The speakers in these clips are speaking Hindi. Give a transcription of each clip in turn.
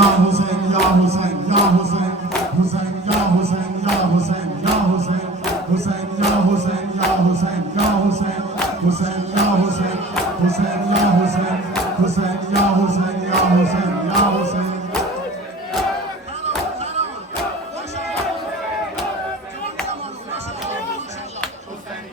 या हुसैन या हुसैन या हुसैन हुसैन या हुसैन या हुसैन या हुसैन हुसैन या हुसैन या हुसैन या हुसैन हुसैन या हुसैन हुसैन या हुसैन हुसैन या हुसैन या हुसैन या हुसैन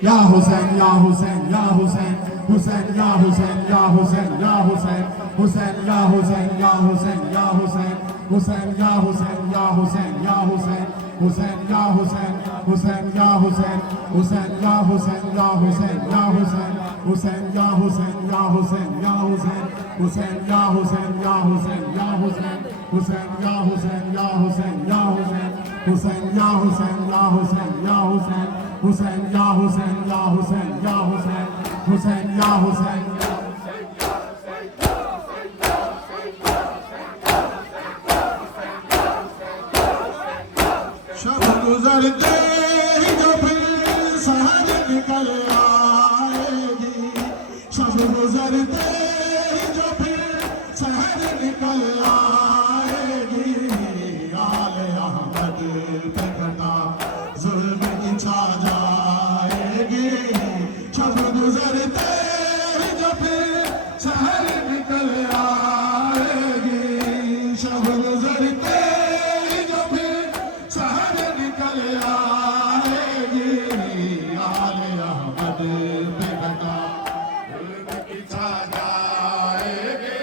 या हुसैन या हुसैन या हुसैन हुसैन या हुसैन या हुसैन या हुसैन हुसैन या हुसैन या हुसैन या हुसैन हुसैन या हुसैन या हुसैन या हुसैन हुसैन या हुसैन हुसैन या हुसैन हुसैन या हुसैन या हुसैन या हुसैन हुसैन या हुसैन या हुसैन या हुसैन हुसैन या हुसैन या हुसैन या हुसैन हुसैन या हुसैन या हुसैन या हुसैन हुसैन या हुसैन या हुसैन या हुसैन हुसैन या हुसैन या हुसैन या हुसैन हुसैन या हुसैन शब गुजरते ही जो फिर सहर निकल आएगी शब गुजरते ही जो फिर सहर निकल आएगी आले अहमद पे घटा जुल्म की छा जाएगी शब गुजरते ही जो फिर सहर निकल आएगी शब गुजरते ही जो फिर सहर निकल आएगी आले अहमद पे घटा जुल्म की छा जाएगी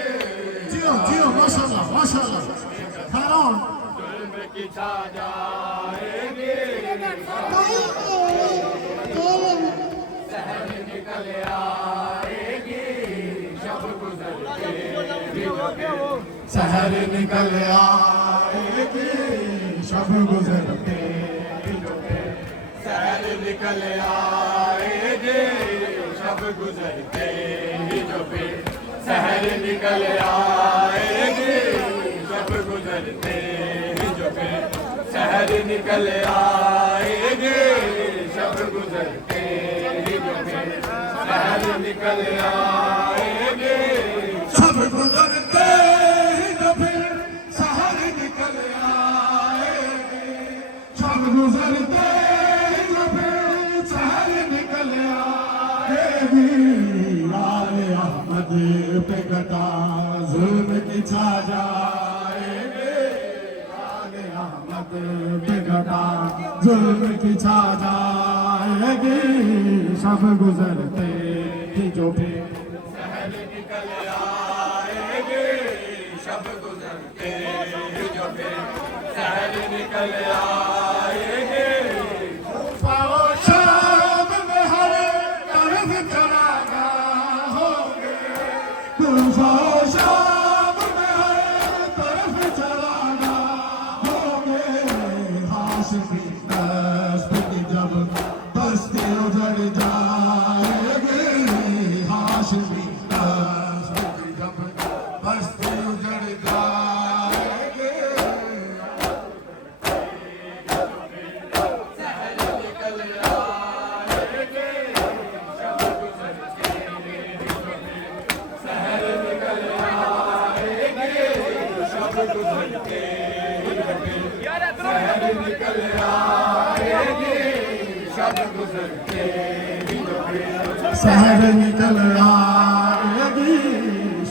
जियो जियो माशाल्लाह माशाल्लाह खैर ऑन जुल्म की छा जाएगी सहर निकल आएगी शब गुजरते सहर निकल आएगी शब गुजरते सहर निकल आएगी शब गुजरते जो फिर सहर निकल आएगी शब गुजरते जो फिर सहर निकल आएगी शब गुजरते जो फिर सहर निकल आएगी शब गुजरते जो फिर सहर निकल आएगी शब गुजरते जो फिर सहर निकल आएगी आले अहमद पे घटा जुल्म की छा जाएगी आले अहमद पे घटा जुल्म की छा जाएगी शब गुजरते ही जो फिर सहर निकल आएगी शब गुजरते जो फिर सहर निकल आएगी पाओ शाम में हर तरफ चरागा होगे पाओ शाम में हर तरफ चरागा होगे हाशिमी दस्त की जब बस्ती उजड़ जाएगी हाशिमी दस्त की जब बस्ती उजड़ जाएगी सहर निकल आएगी शब गुजरते सहर निकल आएगी शब गुजरते सहर निकल आएगी शब गुजरते सहर निकल आएगी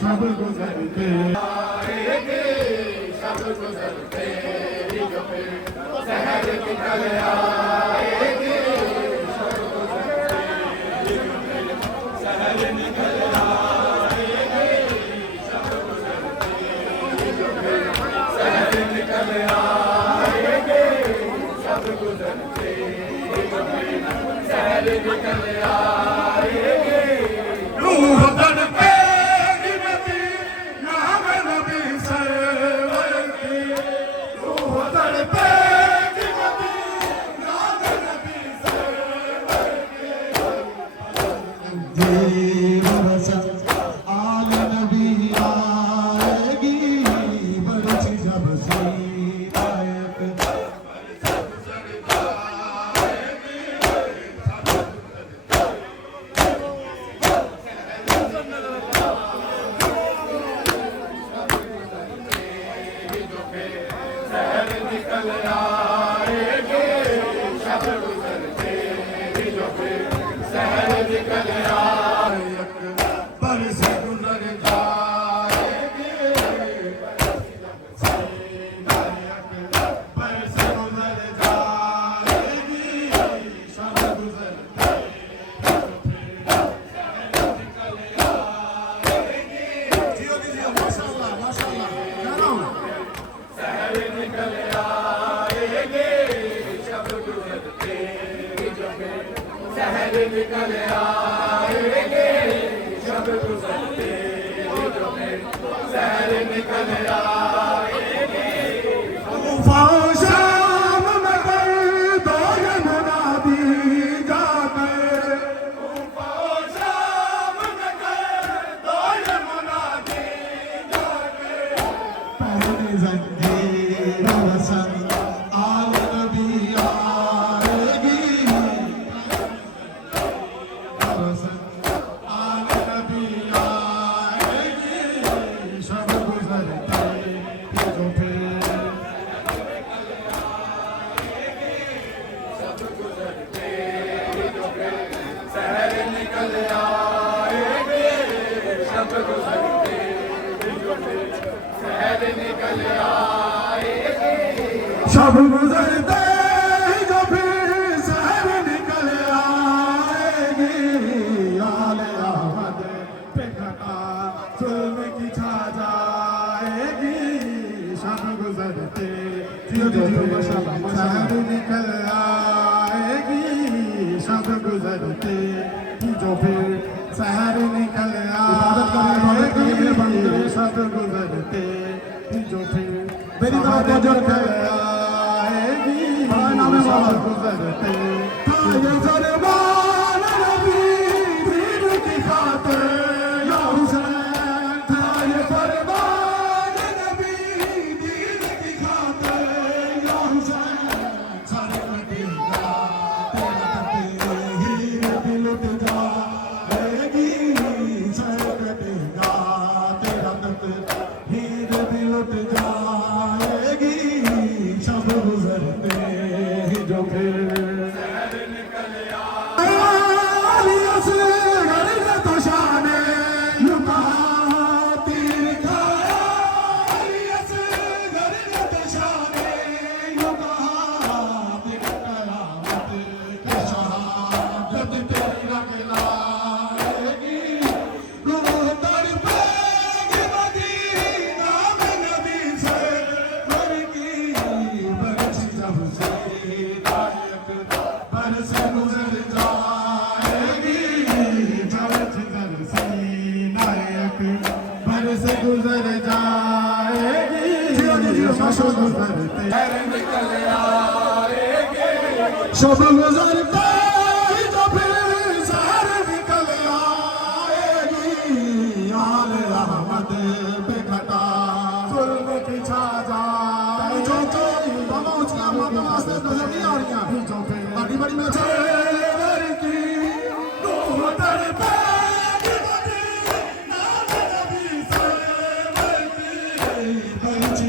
शब गुजरते आएगी शब गुजरते जो फिर सहर निकल आएगी शब गुजरते सहर निकल आएगी शब गुजरते जो फिर सहर निकल आएगी शब गुजरते जो फिर सहर निकल आएगी रूह तड़पेगी नबी नाम नबी सरवर की रूह तड़पेगी नबी नाम नबी सरवर की जीवरसन आल नबी आएगी बरसी जब सीतायत शब गुजरते ही जो फिर शहर निकल आएगी आले अहमद पे खटा जुल्म की छा जाएगी शब गुजरते ही जो फिर शहर निकल आएगी शब गुजरते ही जो फिर शहर निकल आएगी शब गुजरते ही जो फिर मेरी तरफ निकल आएगी शब गुजरते ये ज़रबान नबी दीन की खातिर या हुसैन था ये ज़रबान नबी दीन की खातिर या हुसैन सारे कटेगा तेरा कटे हीर भी लुट जाएगी सारे कटेगा तेरा कटे हीर भी लुट जाएगी शब गुजरते ही जो फिर गुजर जाएगी शब गुजरते निकल आएगी शब गुजरते जो फिर शहर निकल आएगी आले अहमद पे खटा जुल्म की छा जाएगी जो उसका मतलब आस्ते नजर नहीं आ रही बड़ी बड़ी में की रूह तड़पेगी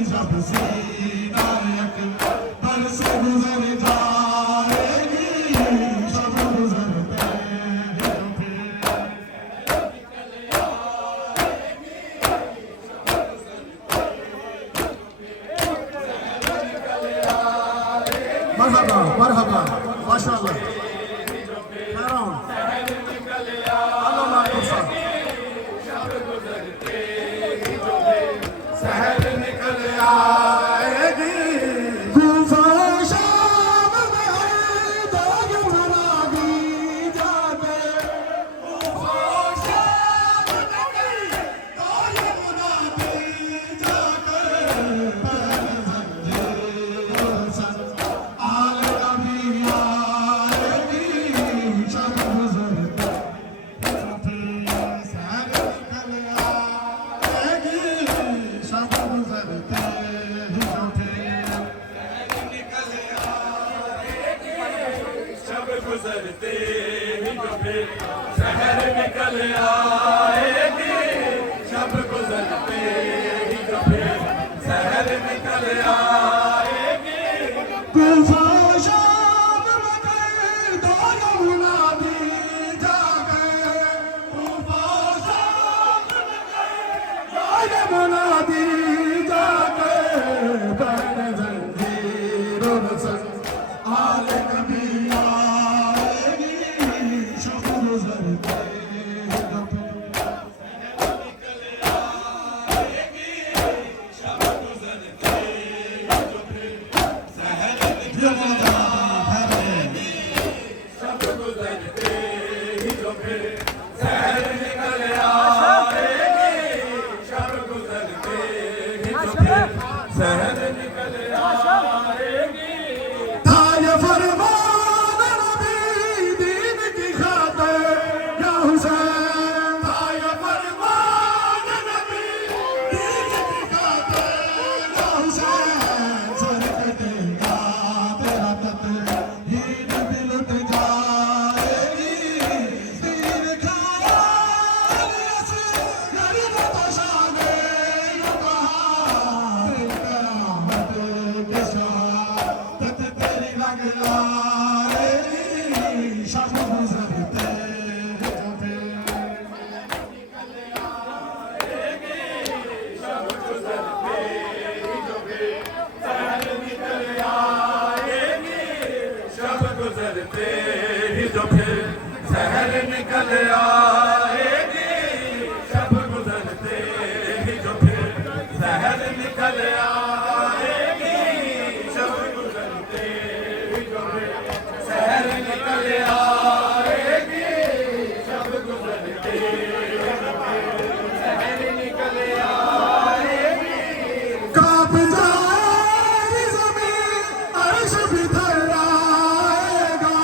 जब सीना पर से गुजर जाएगी शब गुजरते मरहबा मरहबा माशाअल्लाह गुजरते ही जो फिर शहर निकल आएगी शब गुजरते ही जो फिर शहर निकल आएगी शाम में दो मुनादी जागे शाम में मुनादी जागे बैन जंजीरों से आले कभी शब गुजरते आएगी शब गुजरते जो फिर गुजरते ही जो फिर शहर निकल आएगी शब गुजरते ही जो फिर शहर निकल आएगी शब गुजरते ही जो फिर शहर निकल आएगी शब गुजरते शहर निकल आएगी कांप जाएगी ज़मीन अर्श भी थर आएगा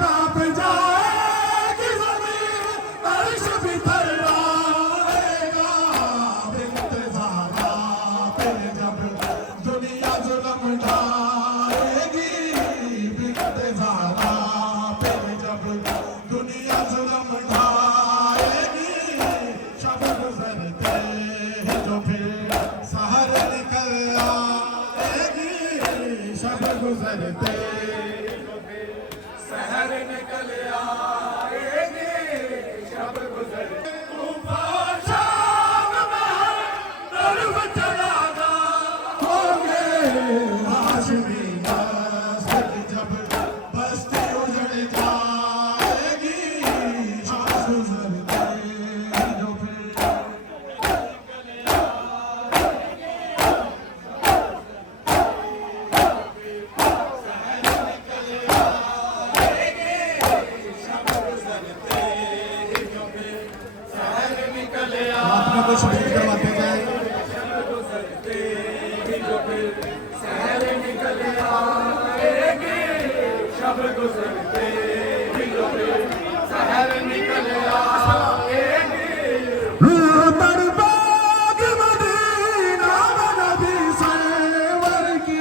कांप जाएगी ज़मीन अर्श भी थर आएगा इंतज़ारा फिर जब दुनिया जुल्म ढाएगी इंतज़ारा फिर जब दुनिया जुल्म ढाएगी शब गुजरते हैं जो फिर सहर निकल आएगी शब गुजरते शहर निकल आएगी शब गुजरते तूफान शाम में तरफ चलाना होंगे हाशमी दस्तक जब बस्ती उजड़ जाएगी शब गुजरते हैं जो फिर आपने कुछ भेज करवाते जाए शहर निकल आएगी शब गुजरते ही जो फिर शहर निकल आएगी बर्बाद मदीना नबी सरवर की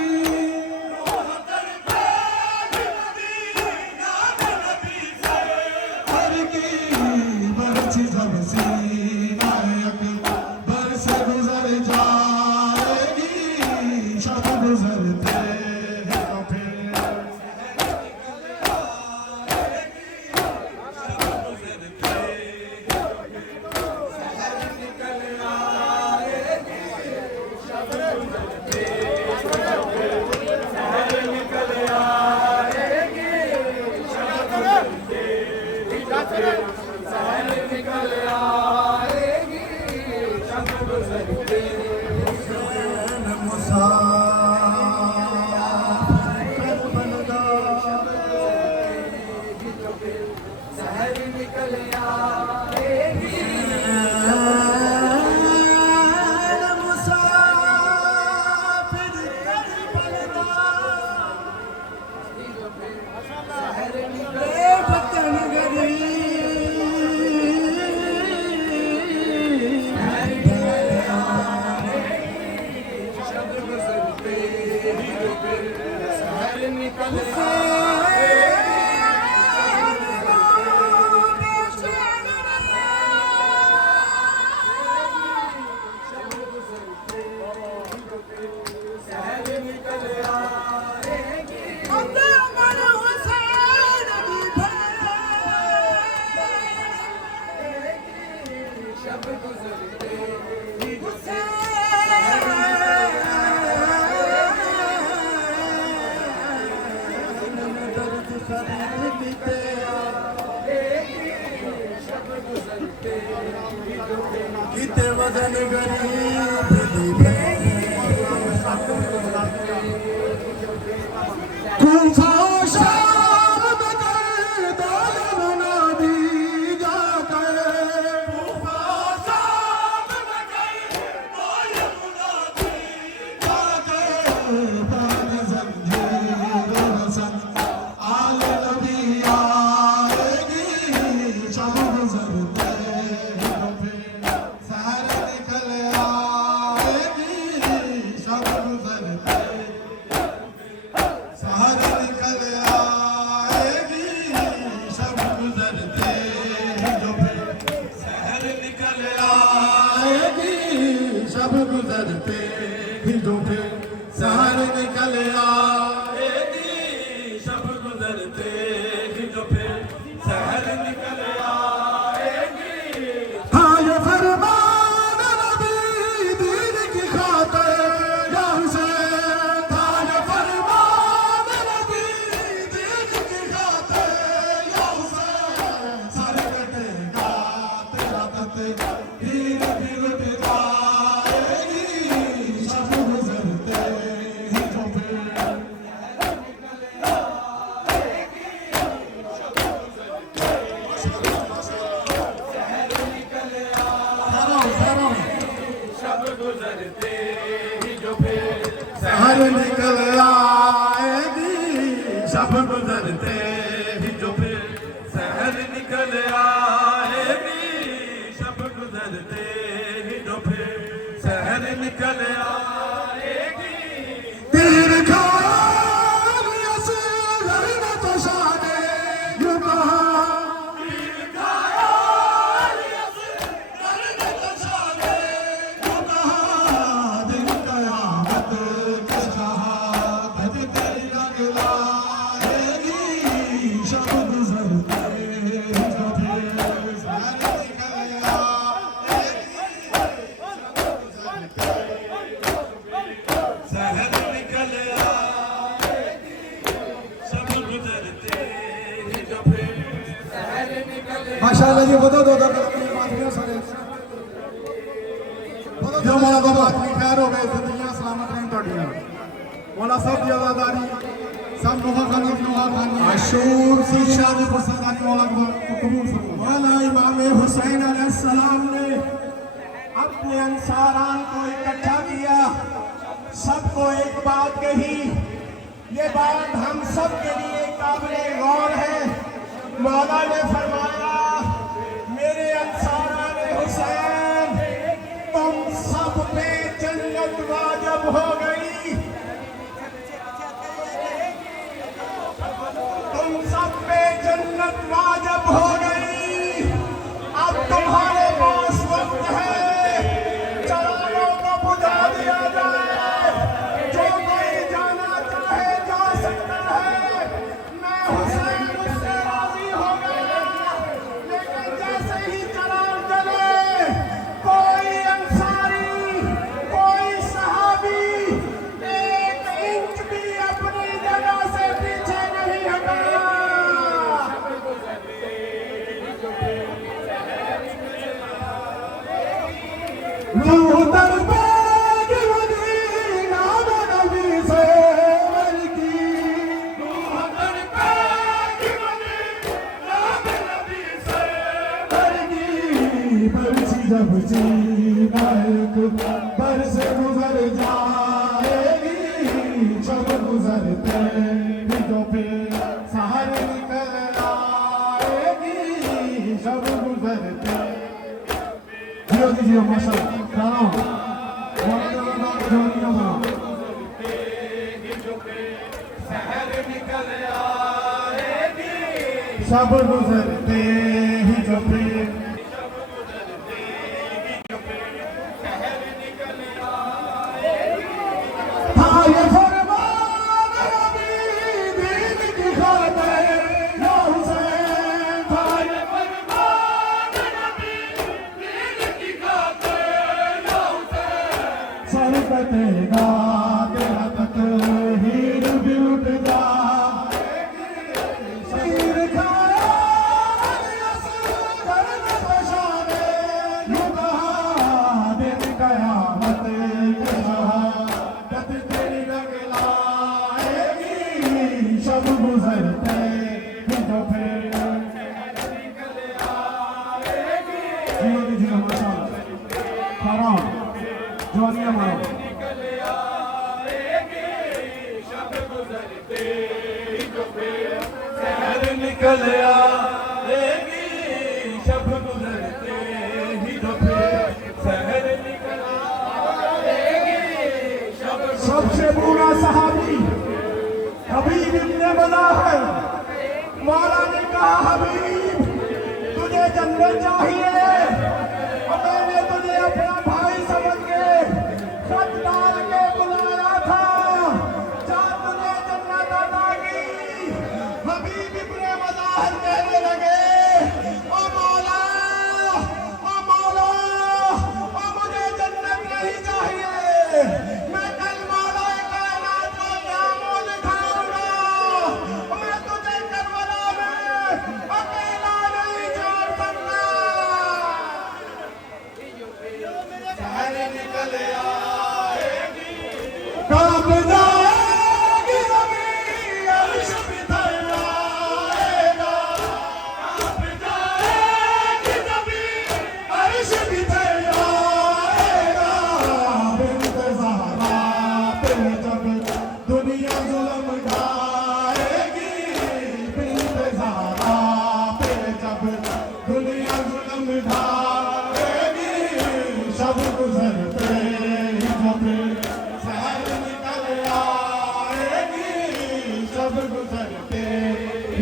हर की बरसी सब सीनायक बरस गुजर जाएगी शब गुजरते हैं तो फिर शहर निकल आएगी शब गुजरते ही जो फिर शहर निकल शब गुजरते ही जो फिर शब गुजरते ही जो फिर किते वजन गरीब तूफान शाम में कर दौल मुनादी जाकर तूफान शाम में कर दौल मुनादी जाकर पानी जंजीर हसन आल नबी आएगी शब गुजरते हैं तो फिर सहर निकल आएगी शब गुजरते सहर निकल आएगी शब गुजरते हैं जो फिर सहर निकल आएगी शब गुजरते ही जो फिर सहर निकल आएगी गुजरते ही जो फिर शहर निकल आएगी, शब गुजरते ही जो फिर शहर निकल आएगी, शब गुजरते ही जो फिर शहर निकल आएगी। तीर खाया से लड़ना तो शाने यूं कहा, तीर खाया से लड़ना तो शाने यूं कहा, दिन कयामत के शहादत तेरी रंग लाएगी, शब गुजरते ही जो फिर शहर निकल शहर निकल आएगी, शब गुजरते ही जो फिर शहर निकल माशाअल्लाह जी बता दो सारे जो मौला का बात की खैर हो गए, जिंदगियां सलामत रहें तोड़ियां मौला सब की आजादारी सब नुहा खानी अशूर सी शादी पसंदारी मौला को कबूल फरमाए। मौला इमाम हुसैन अलैहिस्सलाम ने अपने अंसारान को इकट्ठा किया, सबको एक बात कही, ये बात हम सब के लिए काबिले गौर है। मौला ने फरमाया, मेरे अंसारान हुसैन, तुम सब पे जन्नत वाजिब हो गई, तुम सब पे जन्नत वाजिब हो गई। अब तुम्हारे पास वक्त है, चरागों को बुझा दिया जाए, जो कोई जाना चाहे जा सकता है। मैं हुसैन उससे राजी हो गया, लेकिन जैसे ही चराग जले, कोई अंसारी, कोई सहाबी एक इंच भी अपनी जगह से पीछे नहीं हटा। रूह दरबार मदीना में नबी से मिलती, रूह दरबार मदीना में नबी से मिलती, बरसी जब जीना एक बरस गुजर जाएगी, शब गुजरते ही जो फिर शहर निकल आएगी, शब गुजरते जियो दीजिए माशाअल्लाह गाना शहर निकल आएगी, शब गुजरते ही जो फिर था ये फरमान नबी दीन की खातिर या हुसैन, था ये फरमान नबी दीन की खातिर या हुसैन। सर कटेगा तेरा तकदीर भी उठ जाएगी, सिर खाया असगर में बशाने यूं कहा, दिन कयामत के शहादत तेरी रंग लाएगी, शब गुजरते ही जो फिर जियो दीजिए माशाअल्लाह हराम जवानियां मारो शब गुजरते ही जो फिर शहर निकल आएगी, शब गुजरते ही जो फिर शहर निकल आएगी, शब सबसे बुरा सहाबी हबीब इब्ने मज़ाहिर। मौला ने कहा, हबीब तुझे जन्नत चाहिए, और मैंने तुझे अपना भाई समझ के खत डाल के बुलाया था, जा तुझे जन्नत अता की। हबीब इब्ने मज़ाहिर कहने लगे, ओ मौला, ओ मौला, ओ मुझे जन्नत नहीं चाहिए, मैं कल मौला कायनात को क्या मुंह दिखाऊंगा, मैं तुझे करबला में अकेला नहीं छोड़ सकता। शहर निकल आएगी, कांप जाएगी ज़मीन, अर्श भी थर्राएगा,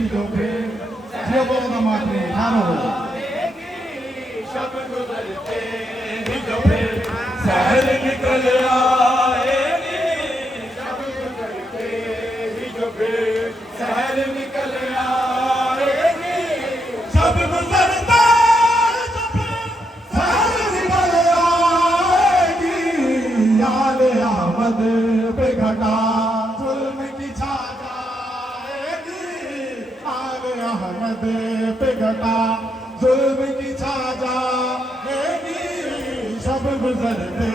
जो फिर ये बोलना मात्र हारो शब गुजरते ही जो फिर शहर निकल आएगी शब गुजरते ही जो फिर शहर निकल आएगी सब गुजरता जो फिर शहर निकल आएगी याद आमद पे घटा जुल्म की छा जाएगी आग अहमद पे घटा जुल्म की छा जाएगी सब गुजरते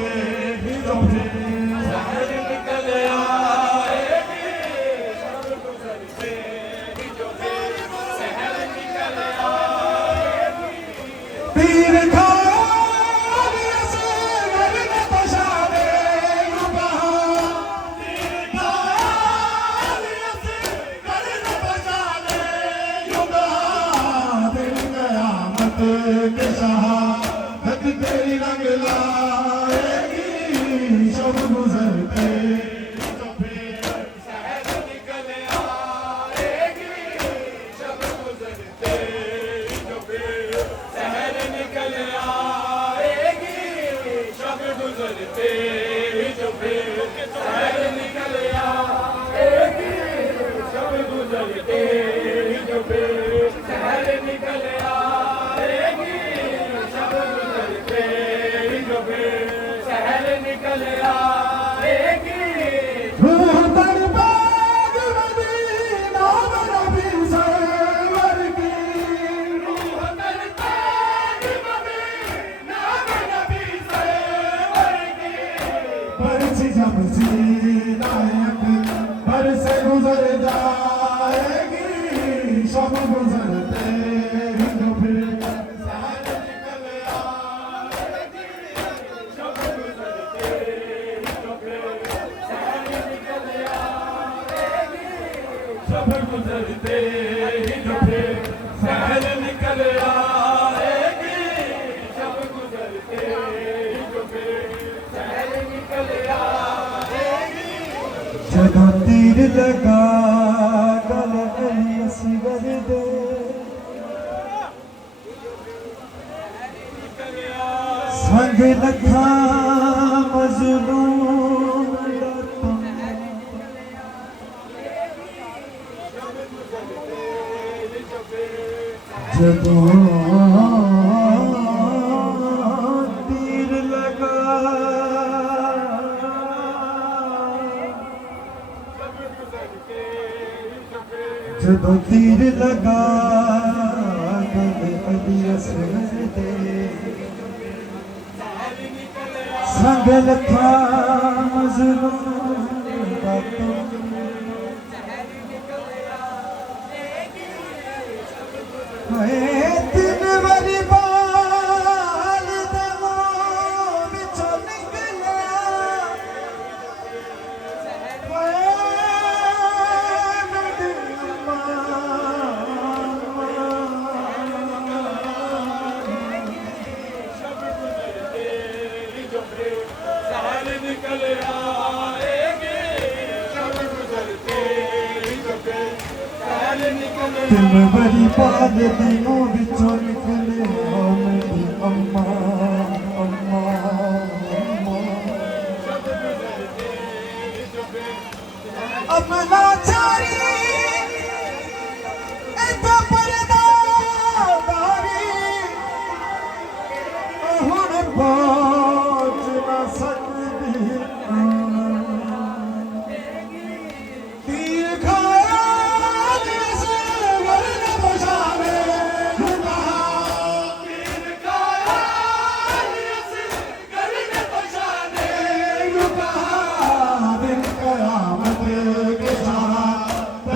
ही जो फिर शहर निकल आएगी शब गुजरते ही जो फिर शहर निकल आएगी तीर खाने से लड़ने पछाड़े युवा तीर खाने से लड़ने पछाड़े युवा दिल कयामत के शहादत तेरी रंग लाएगी शब गुजरते जो फिर शहर निकल आएगी शब गुजरते ही जो फिर शहर निकल आएगी शब गुजरते ही जो फिर शहर निकल आएगी शब गुजरते ही जो फिर शहर निकल आएगी शब गुजरते ही जो फिर शहर निकल आएगी रूह तड़पाग मदीना में नबी सरवर की रूह तड़पाग मदीना में नबी सरवर की बरसी जब सीनायक पर से गुजर जाएगी शब गुजरते ही जो फिर शहर निकल आएगी शब गुजरते ही जो फिर शहर निकल आएगी शब गुजरते ही जो फिर शहर निकल आएगी शब गुजरते ही जो फिर शहर निकल आएगी ਜਦੋਂ ਤੀਰ ਲਗਾ ਗਲ ਅਲੀ ਅਸਗਰ ਦੇ ਸੰਗ ਲੱਖਾਂ ਮਜ਼ਲੂਮ ਰਤਨ ਜਦੋਂ ਤੀਰ ਲਗਾ ਜਦੋਂ ਤੀਰ ਲਗਾ ਗਲ ਅਲੀ ਅਸਗਰ ਦੇ ਸੰਗ ਲੱਖਾਂ ਮਜ਼ਲੂਮ ਦਾ ਤੁਮ ਹਾਏ ਤਿੰਨ ਵਾਰੀ ਬਾਲ ਦੇ ਮੂੰਹ ਵਿੱਚੋਂ ਨਿਕਲਿਆ ਹਾਏ ਮੇਰੀ शब गुजरते ही जो फिर शहर निकल आएगी शब गुजरते ही जो फिर शहर निकल ਤਿੰਨ ਵਾਰੀ ਬਾਲ ਦੇ ਮੂੰਹ ਵਿੱਚੋਂ ਨਿਕਲਿਆ ਮੇਰੀ ਅੰਮਾ ਅੰਮਾ ਅੰਮਾ शब गुजरते ही जो फिर अपना चारी इतना पर्दा दारी हुण पहुंच ना सकदी तीर खाया जिसे वरन बचावे तीर खाया जिसे घर में पछाने दिन कयामत के शहादत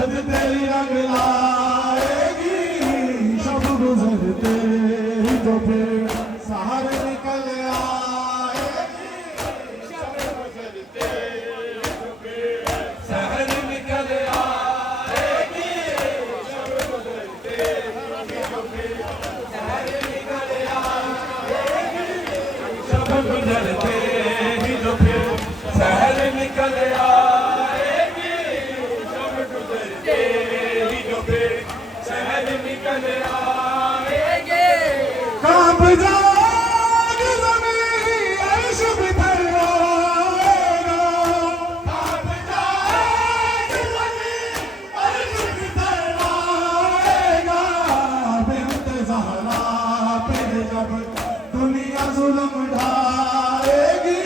जुल्म ढाएगी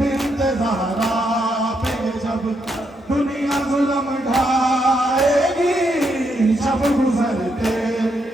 बिन्ते ज़हरा पे जब दुनिया जुल्म ढाएगी शब गुजरते